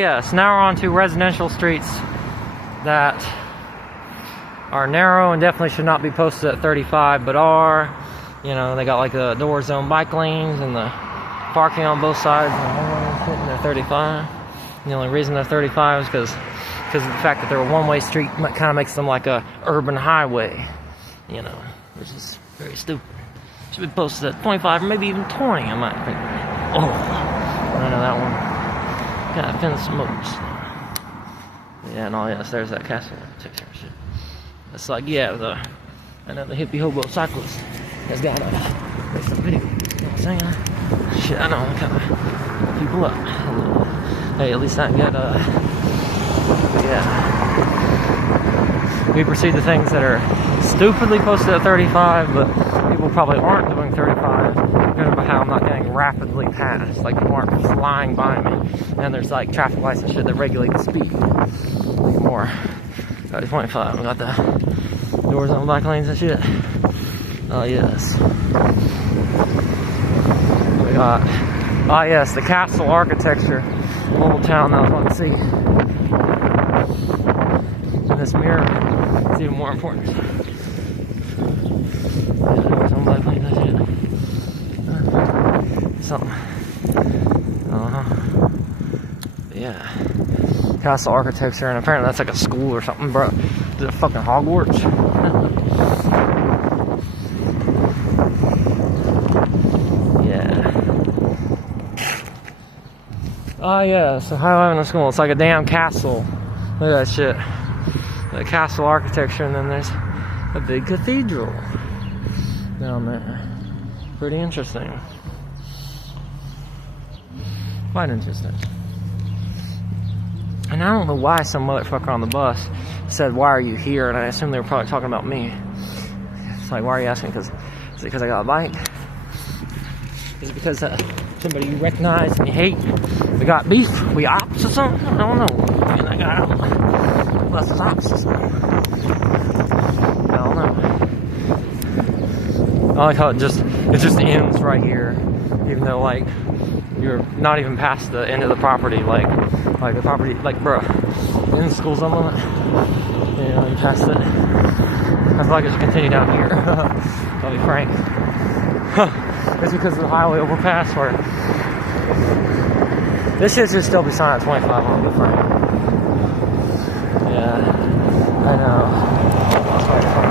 Yes, now we're on to residential streets that are narrow and definitely should not be posted at 35, but are. You know, they got like the door zone bike lanes and the parking on both sides, and they're 35. And the only reason they're 35 is because of the fact that they're a one-way street kind of makes them like a urban highway, you know, which is very stupid. Should be posted at 25 or maybe even 20, I might think. Oh, I know that one. Got offense modes. Yeah, and all yes, there's that castle architecture and shit. It's like, yeah, I know the hippie hobo cyclist has got make some video. You know what I'm saying? Shit, I know, I'm kind of people up. Hey, at least I get yeah. We proceed to things that are stupidly posted at 35, but people probably aren't doing 35 because of how I'm not getting rapidly past. Like, people aren't flying by me. And there's like traffic lights and shit that regulate the speed. Even more. 25. We got the doors on bike lanes and shit. Oh, yes. We got, oh, yes, the castle architecture. Little town that I was going to see. And this mirror is even more important. Yeah, doors on bike lanes and shit. Something. Yeah. Castle architecture, and apparently that's like a school or something, bro. Is it fucking Hogwarts? Yeah. Oh yeah, so Ohio Avenue School, it's like a damn castle. Look at that shit. The castle architecture, and then there's a big cathedral down there. Pretty interesting. Quite interesting. And I don't know why some motherfucker on the bus said, "Why are you here?" And I assume they were probably talking about me. It's like, why are you asking? Is it because I got a bike? Is it because somebody you recognize and you hate? We got beef? We ops or something? I don't know. And I got less ops or something. I don't know. I like how it just ends right here, even though like you're not even past the end of the property, like the property, like, bro, in school zone limit, you know, you passed it. I feel like it should continue down here. I'll be frank. It's because of the highway overpass where this shit should still be signed at 25, I'll be frank. Yeah, I know. That's quite fun.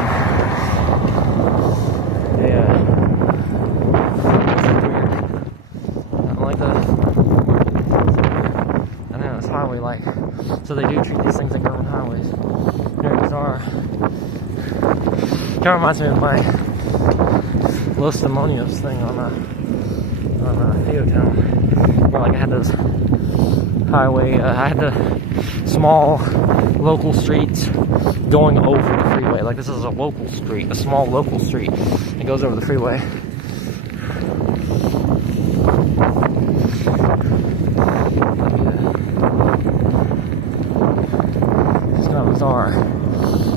Highway, like, so they do treat these things like urban highways. Very bizarre. Kind of reminds me of my Los Demonios thing on Theo Town, where like I had those highway, I had the small local streets going over the freeway. Like, this is a local street, a small local street. It goes over the freeway.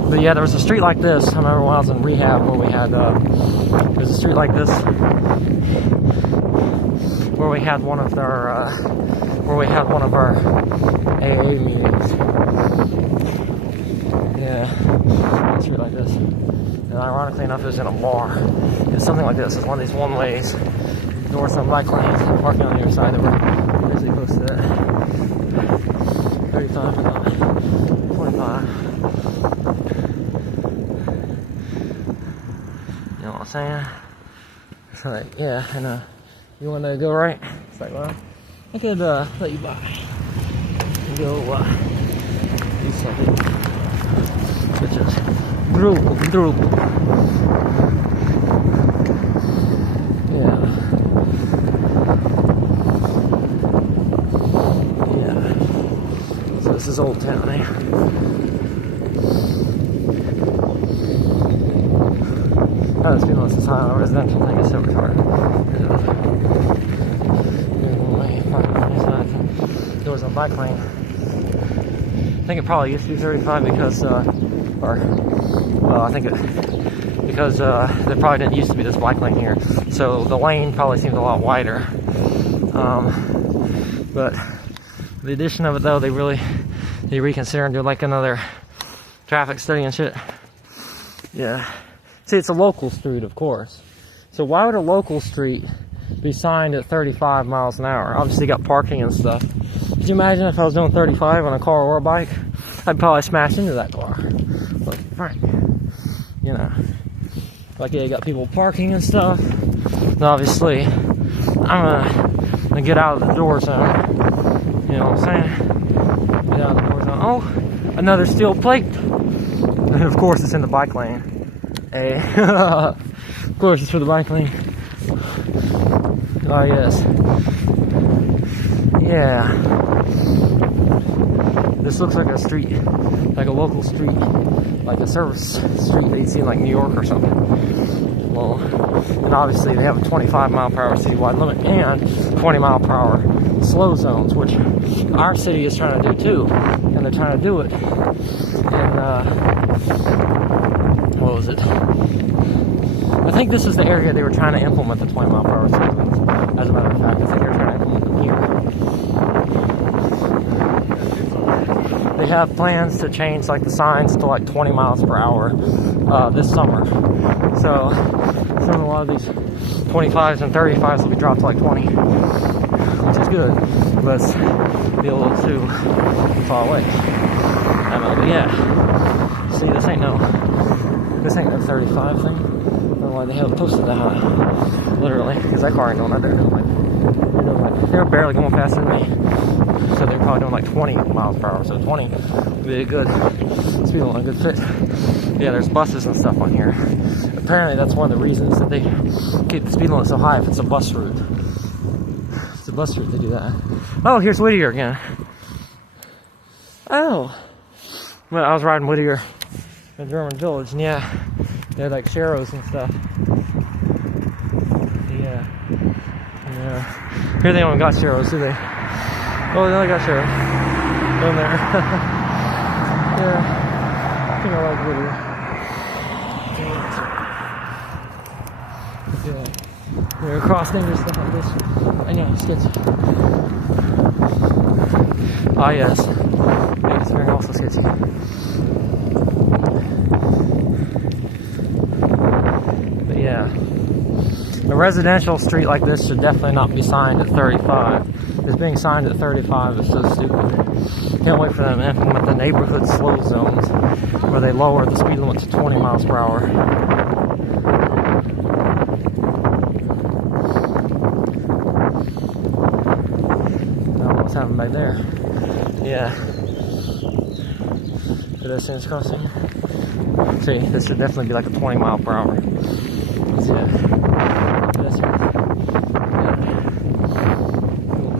But yeah, there was a street like this. I remember when I was in rehab where we had there's a street like this where we had one of our AA meetings. Yeah, a street like this. And ironically enough, it was in a bar. It's something like this. It's one of these one ways. North on bike lanes, parking on the other side that were basically posted at 35 and not 45. You know what I'm saying? It's like, yeah, and you want to go right? It's like, well, I could let you by and go do something such as drool. Yeah. So this is Old Town, eh? I was feeling this is high residential thing, it's so retarded. Doors on bike lane. I think it probably used to be 35 because, I think it, because there probably didn't used to be this bike lane here. So the lane probably seems a lot wider. But The addition of it though, they reconsider and do like another traffic study and shit. Yeah. See, it's a local street, of course. So why would a local street be signed at 35 miles an hour? Obviously, you got parking and stuff. Could you imagine if I was doing 35 on a car or a bike? I'd probably smash into that car. But, right. You know. Like, yeah, you got people parking and stuff. And obviously, I'm gonna get out of the door zone. You know what I'm saying? Get out of the door zone. Oh, another steel plate. And of course, it's in the bike lane. Hey. Of course, it's for the bike lane. Oh, yes. Yeah. This looks like a street, like a local street, like a service street that you'd see in like New York or something. Well, and obviously they have a 25-mile-per-hour citywide limit and 20-mile-per-hour slow zones, which our city is trying to do too. And they're trying to do it. And, what was it? I think this is the area they were trying to implement the 20-mile-per-hour slow zones. As a matter of fact, I think they're trying to implement them here. They have plans to change like the signs to like 20 miles per hour this summer. So a lot of these 25s and 35s will be dropped to like 20, which is good, but it's be a little too far away. I know, but yeah. See, this ain't no 35 thing. I don't know why they have it posted that high. Literally, because that car ain't doing that. They're barely going faster than me. So they're probably doing like 20 miles per hour. So 20 would be a good speed limit, a good fit. Yeah, there's buses and stuff on here. Apparently that's one of the reasons that they keep the speed limit so high if it's a bus route. If it's a bus route, they do that. Oh, here's Whittier again. Oh. Well, I was riding Whittier in German Village, and yeah, they had like Sharrows and stuff. Yeah. Here they don't got Sharrows, do they? Oh, they only got Sharrows. Down there. Yeah. I think I like Whittier. Yeah. We're across dangerous stuff like this. I know, it's sketchy. Ah, yes. It's very also sketchy. But yeah. A residential street like this should definitely not be signed at 35. It's being signed at 35 is so stupid. Can't wait for them to implement the neighborhood slow zones where they lower the speed limit to 20 miles per hour. What's happening back there? Yeah. Pedestrians crossing. See, this should definitely be like a 20 mile per hour. See that? Pedestrians. Yeah. Cool.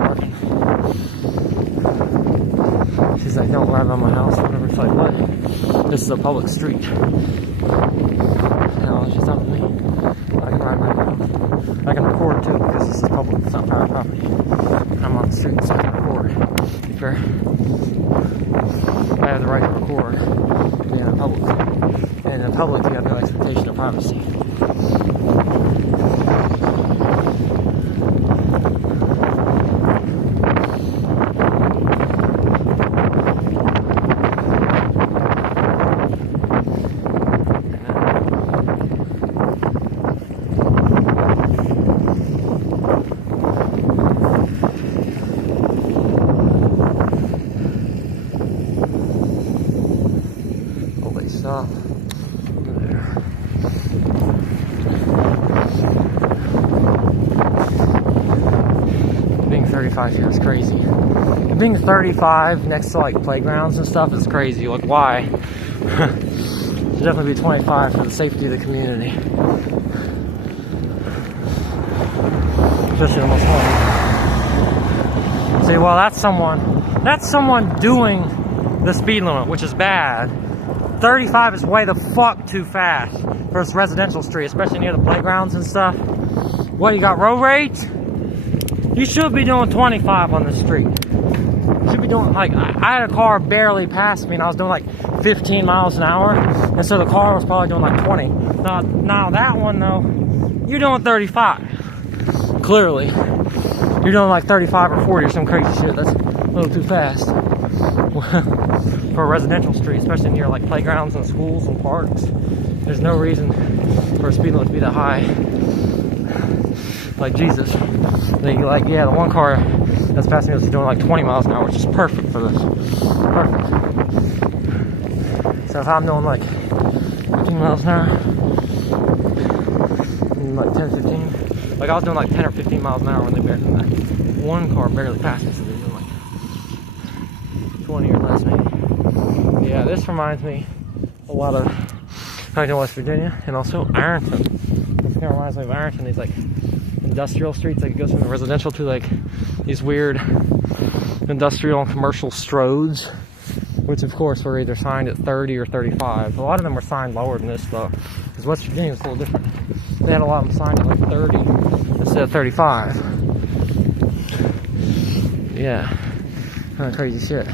Parking. She's like, don't ride by my house. Whatever. It's like, what? This is a public street. No, she's talking to me. I can ride my house. I can record too because this is public, it's not private property. I'm on the street, so I can record. Fair. I have the right to record in the public. And in public, you have no expectation of privacy. Stop. There. Being 35 here is crazy. Being 35 next to like playgrounds and stuff is crazy. Like, why? Should definitely be 25 for the safety of the community. Especially almost home. See, well, that's someone doing the speed limit, which is bad. 35 is way the fuck too fast for this residential street, especially near the playgrounds and stuff. What, you got road rage? You should be doing 25 on the street. You should be doing, like, I had a car barely pass me and I was doing like 15 miles an hour. And so the car was probably doing like 20. Now that one though, you're doing 35. Clearly. you're doing like 35 or 40 or some crazy shit. That's a little too fast for a residential street, especially near like playgrounds and schools and parks. There's no reason for a speed limit to be that high. Like Jesus. Like, yeah, the one car that's passing me was doing like 20 miles an hour, which is perfect for this. Perfect. So if I'm doing like 15 miles an hour, like 10, 15, like I was doing like 10 or 15 miles an hour when they barely, one car barely passed me, so they were doing like 20 or less maybe. Yeah, this reminds me a lot of Huntington, West Virginia, and also Ironton. This kind of reminds me of Ironton, these like industrial streets, like it goes from the residential to like these weird industrial and commercial stroads, which of course were either signed at 30 or 35. A lot of them were signed lower than this though, because West Virginia was a little different. They had a lot of them signed at like 30 instead of 35. Yeah, kind of crazy shit.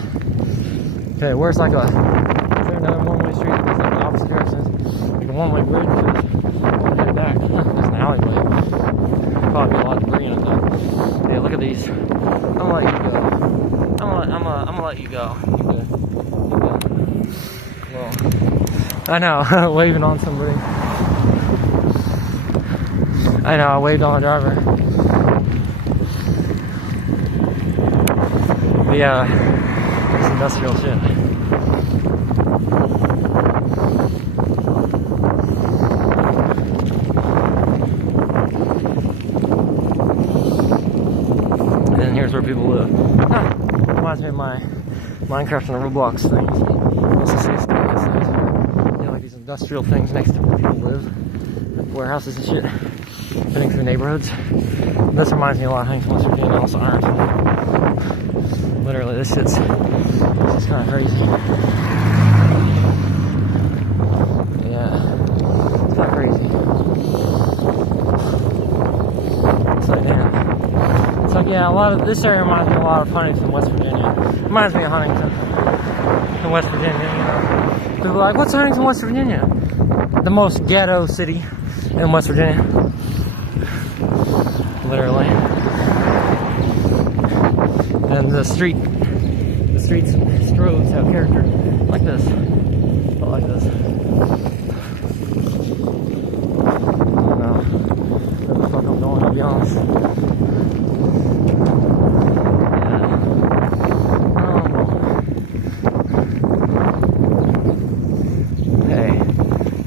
Okay, where's like another one-way street that goes like the opposite direction? Like a one-way bridge, just head back. There's an alleyway. Probably a lot of debris in it though. Yeah, look at these. I'm gonna let you go. I'm gonna let you go. You good. Well, I know, waving on somebody. I know, I waved on the driver. But yeah, it's industrial shit. And here's where people live. Reminds me of my Minecraft and Roblox things. Also see it's like these industrial things next to where people live, like warehouses and shit, running through neighborhoods. This reminds me a lot of Huntington, West Virginia, and also Ironton. Literally, this shit's kind of crazy. Yeah, it's kind of crazy. It's like, damn. It's like, yeah, a lot of this area reminds me a lot of Huntington, West Virginia. Reminds me of Huntington in West Virginia, you know. People are like, what's Huntington, West Virginia? The most ghetto city in West Virginia. Literally. And the streets and stroads have character like this. But like this. I don't know where the fuck I'm going, I'll be honest.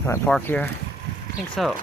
Can I park here? I think so.